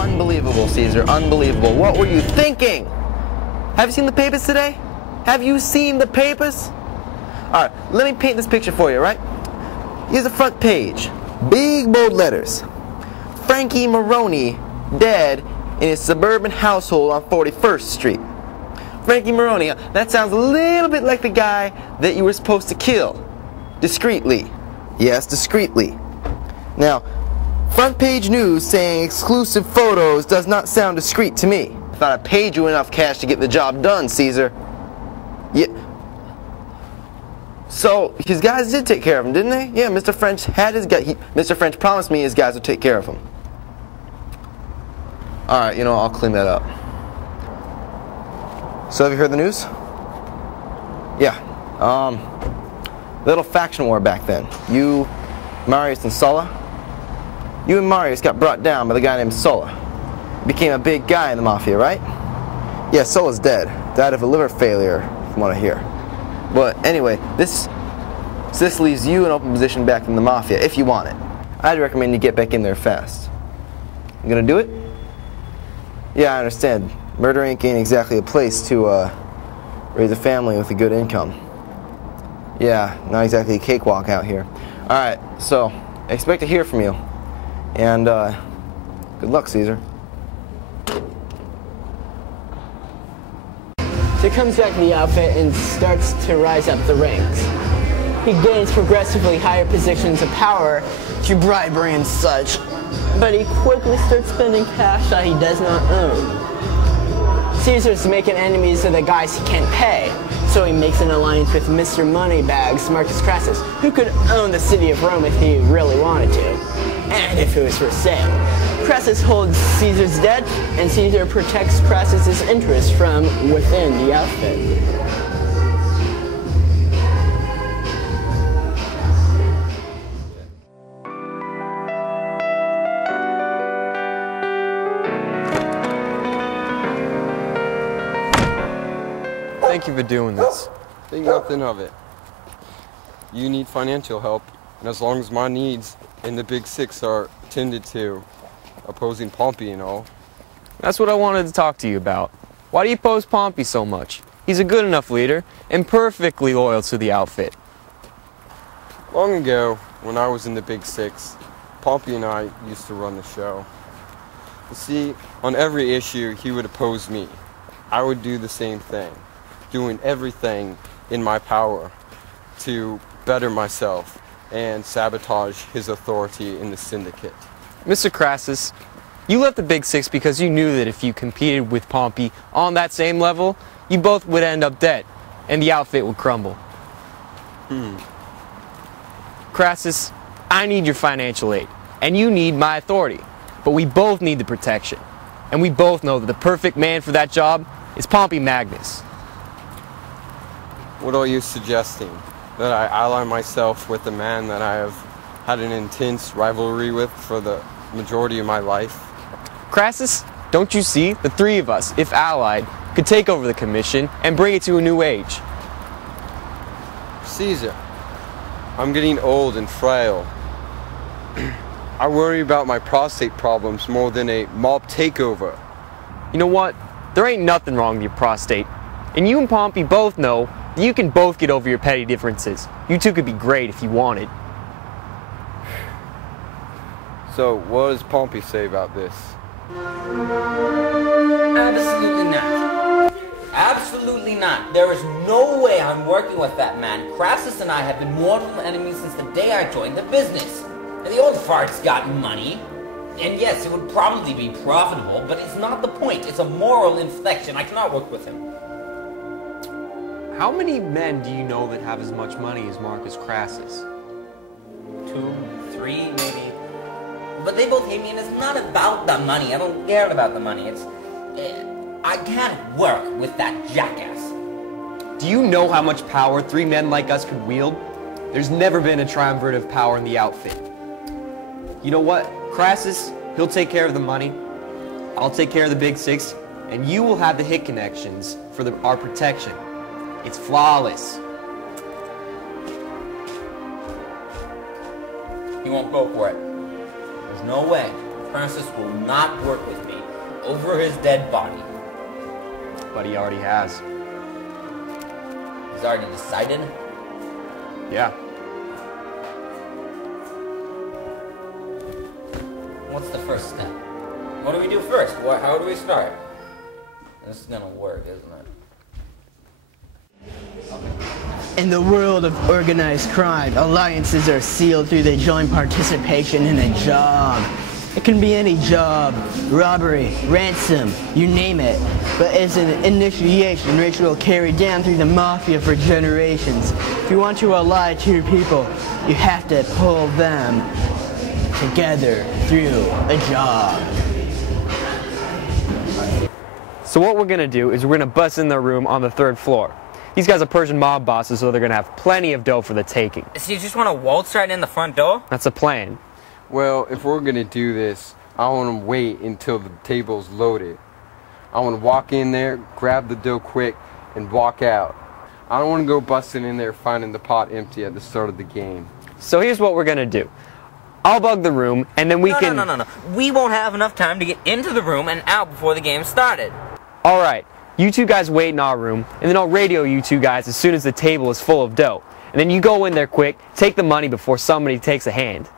Unbelievable, Caesar, unbelievable. What were you thinking? Have you seen the papers today? Have you seen the papers? All right, let me paint this picture for you, right? Here's the front page. Big bold letters. Frankie Maroney dead in his suburban household on 41st Street. Frankie Maroney, that sounds a little bit like the guy that you were supposed to kill. Discreetly. Yes, discreetly. Now, front page news saying exclusive photos does not sound discreet to me. I thought I paid you enough cash to get the job done, Caesar. Yeah. So, his guys did take care of him, didn't they? Yeah, Mr. French had his guy. Mr. French promised me his guys would take care of him. Alright, you know, I'll clean that up. So, have you heard the news? Yeah. Little faction war back then. You, Marius, and Sulla. You and Marius got brought down by the guy named Sulla. Became a big guy in the Mafia, right? Yeah, Sulla's dead. Died of a liver failure, from what I hear. But anyway, this leaves you in an open position back in the Mafia, if you want it. I'd recommend you get back in there fast. You gonna do it? Yeah, I understand. Murder Inc. ain't exactly a place to raise a family with a good income. Yeah, not exactly a cakewalk out here. Alright, so, I expect to hear from you. And, good luck, Caesar. So he comes back in the outfit and starts to rise up the ranks. He gains progressively higher positions of power through bribery and such, but he quickly starts spending cash that he does not own. Caesar's making enemies of the guys he can't pay, so he makes an alliance with Mr. Moneybags, Marcus Crassus, who could own the city of Rome if he really wanted to, and if it was for sale. Crassus holds Caesar's debt, and Caesar protects Crassus's interests from within the outfit. Thank you for doing this. Think nothing of it. You need financial help, and as long as my needs in the Big Six are tended to, opposing Pompey and all. That's what I wanted to talk to you about. Why do you oppose Pompey so much? He's a good enough leader and perfectly loyal to the outfit. Long ago, when I was in the Big Six, Pompey and I used to run the show. You see, on every issue, he would oppose me. I would do the same thing, doing everything in my power to better myself and sabotage his authority in the syndicate. Mr. Crassus, you left the Big Six because you knew that if you competed with Pompey on that same level, you both would end up dead, and the outfit would crumble. Crassus, I need your financial aid, and you need my authority, but we both need the protection, and we both know that the perfect man for that job is Pompey Magnus. What are you suggesting? That I ally myself with a man that I have had an intense rivalry with for the majority of my life? Crassus, don't you see? The three of us, if allied, could take over the commission and bring it to a new age. Caesar, I'm getting old and frail. I worry about my prostate problems more than a mob takeover. You know what? There ain't nothing wrong with your prostate. And you and Pompey both know that you can both get over your petty differences. You two could be great if you wanted. So, what does Pompey say about this? Absolutely not. Absolutely not. There is no way I'm working with that man. Crassus and I have been mortal enemies since the day I joined the business. And the old fart's got money. And yes, it would probably be profitable, but it's not the point. It's a moral inflection. I cannot work with him. How many men do you know that have as much money as Marcus Crassus? 2, 3, maybe. But they both hate me, and it's not about the money. I don't care about the money. It's... I can't work with that jackass. Do you know how much power 3 men like us could wield? There's never been a triumvirate of power in the outfit. You know what? Crassus, he'll take care of the money. I'll take care of the Big Six, and you will have the hit connections for our protection. It's flawless. He won't go for it. There's no way. Francis will not work with me over his dead body. But he already has. He's already decided. Yeah. What's the first step? What do we do first? How do we start? This is gonna work, isn't it? In the world of organized crime, alliances are sealed through the joint participation in a job. It can be any job, robbery, ransom, you name it, but it's an initiation ritual carried down through the mafia for generations. If you want to ally to your people, you have to pull them together through a job. So what we're gonna do is we're gonna bust in their room on the 3rd floor. These guys are Persian mob bosses, so they're gonna have plenty of dough for the taking. So you just want to waltz right in the front door? That's a plan. Well, if we're gonna do this, I want to wait until the table's loaded. I want to walk in there, grab the dough quick, and walk out. I don't want to go busting in there finding the pot empty at the start of the game. So here's what we're gonna do. I'll bug the room, and then we can... No. We won't have enough time to get into the room and out before the game started. Alright, you two guys wait in our room, and then I'll radio you two guys as soon as the table is full of dough. And then you go in there quick, take the money before somebody takes a hand.